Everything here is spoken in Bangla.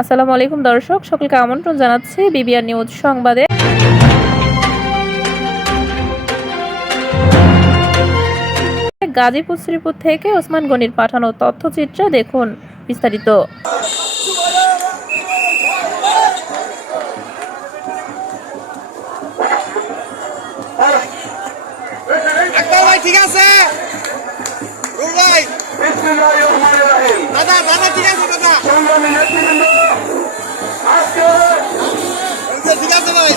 আসসালামু আলাইকুম দর্শক, সকলকে আমন্ত্রণ জানাচ্ছি বিবিআর নিউজ সংবাদে। গাজীপুর শ্রীপুর থেকে ওসমান গনির পাঠানো তথ্যচিত্রে দেখুন বিস্তারিত। ঠিক আছে দাদা দাদা ঠিক আছে দাদা ঠিক আছে ভাই।